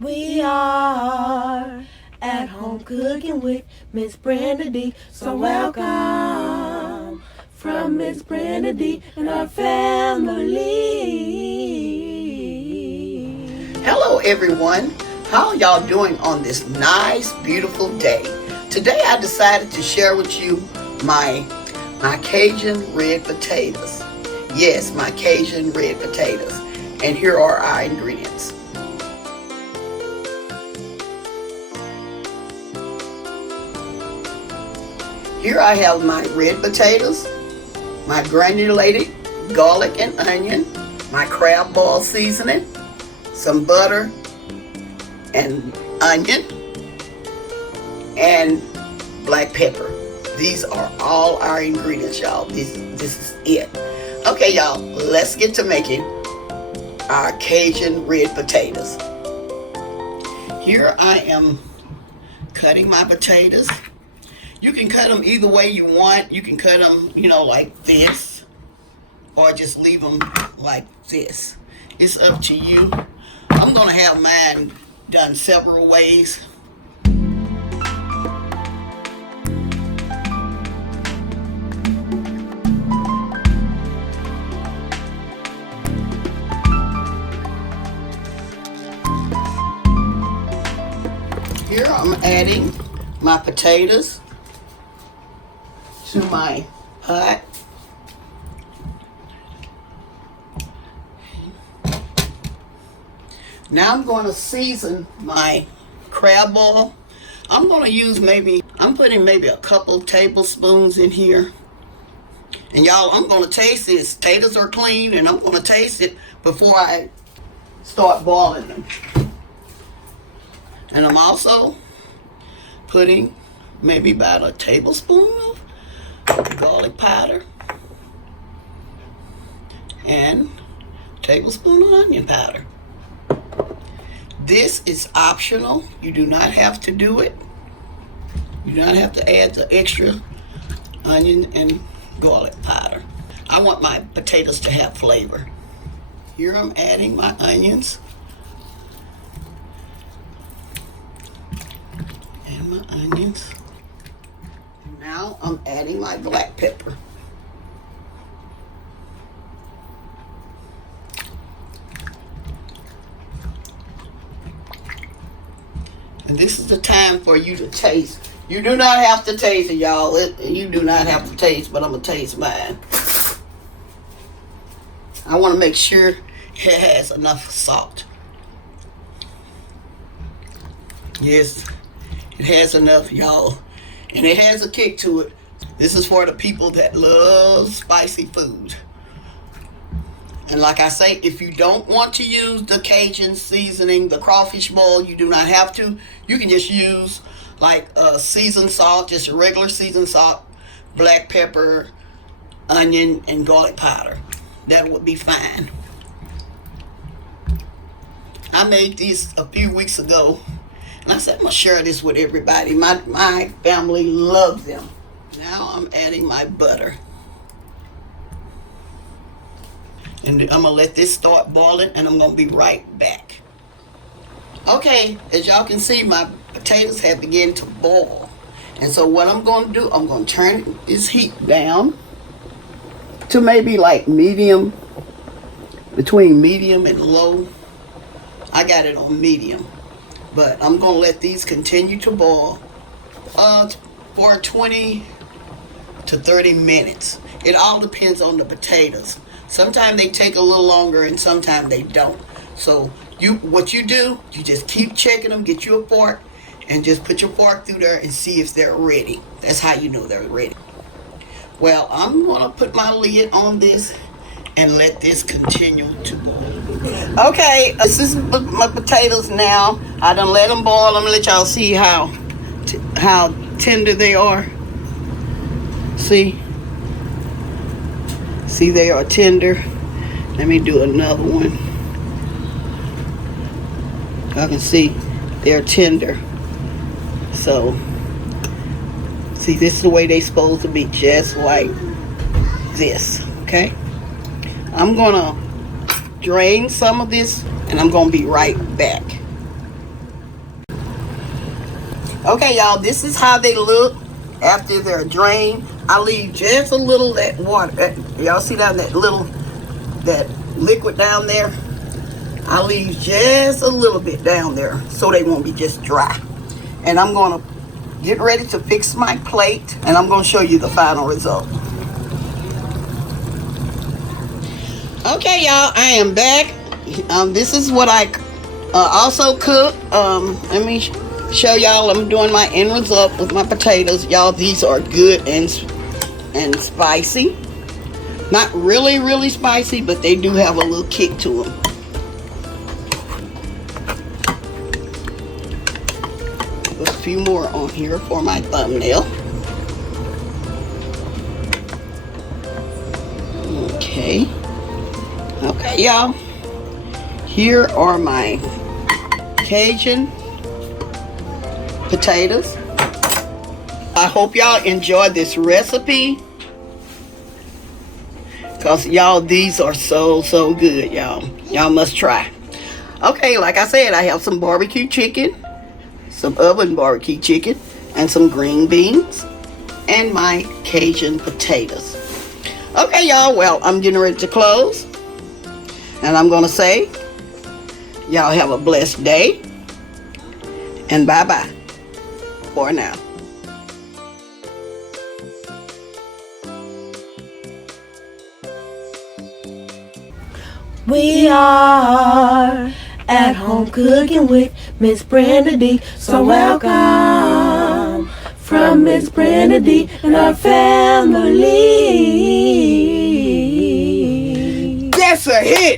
We are at home cooking with Miss Brenda D. So welcome from Miss Brenda D and our family. Hello everyone. How are y'all doing on this nice, beautiful day? Today I decided to share with you my Cajun red potatoes. Yes, my Cajun red potatoes. And here are our ingredients. Here I have my red potatoes, my granulated garlic and onion, my crab ball seasoning, some butter and onion, and black pepper. These are all our ingredients, y'all. This is it. Okay, y'all, let's get to making our Cajun red potatoes. Here I am cutting my potatoes. You can cut them either way you want. You can cut them, like this, or just leave them like this. It's up to you. I'm gonna have mine done several ways. Here I'm adding my potatoes to my pot. Now I'm going to season my crab ball. I'm going to use I'm putting maybe a couple tablespoons in here. And y'all, I'm going to taste this. Potatoes are clean and I'm going to taste it before I start boiling them. And I'm also putting maybe about a tablespoon of garlic powder and a tablespoon of onion powder. This is optional. You do not have to do it. You do not have to add the extra onion and garlic powder. I want my potatoes to have flavor. Here I'm adding my onions and my onions. Now I'm adding my black pepper. And this is the time for you to taste. You do not have to taste it, y'all. You do not have to taste, but I'm going to taste mine. I want to make sure it has enough salt. Yes, it has enough, y'all. And it has a kick to it. This is for the people that love spicy food. And like I say, if you don't want to use the Cajun seasoning, the crawfish boil, you do not have to. You can just use like seasoned salt, just a regular seasoned salt, black pepper, onion, and garlic powder. That would be fine. I made these a few weeks ago. And I said, I'm going to share this with everybody. My family loves them. Now I'm adding my butter. And I'm going to let this start boiling, and I'm going to be right back. Okay, as y'all can see, my potatoes have begun to boil. And so what I'm going to do, I'm going to turn this heat down to maybe like medium, between medium and low. I got it on medium. But I'm going to let these continue to boil for 20 to 30 minutes. It all depends on the potatoes. Sometimes they take a little longer and sometimes they don't. So what you do, you just keep checking them, get you a fork, and just put your fork through there and see if they're ready. That's how you know they're ready. Well, I'm going to put my lid on this and let this continue to boil. Okay, this is my potatoes now. I done let them boil. I'm going to let y'all see how tender they are. See, they are tender. Let me do another one. I can see they're tender. So, see, this is the way they're supposed to be, just like this, okay? I'm gonna drain some of this and I'm gonna be right back. Okay, y'all, this is how they look after they're drained. I leave just a little of that water. Y'all see that liquid down there? I leave just a little bit down there so they won't be just dry. And I'm gonna get ready to fix my plate, and I'm gonna show you the final result. Okay, y'all, I am back. This is what I also cook. Let me show y'all. I'm doing my end result with my potatoes. Y'all, these are good and spicy. Not really spicy, but they do have a little kick to them. Put a few more on here for my thumbnail. Okay, y'all. Here are my Cajun potatoes. I hope y'all enjoyed this recipe, because y'all, these are so good, y'all must try. Okay, like I said, I have some barbecue chicken, some oven barbecue chicken, and some green beans, and my Cajun potatoes. Okay, y'all, well, I'm getting ready to close, and I'm gonna say y'all have a blessed day, and bye-bye for now. We are at home cooking with Miss Brenda D. So welcome from Miss Brenda D and our family. That's a hit.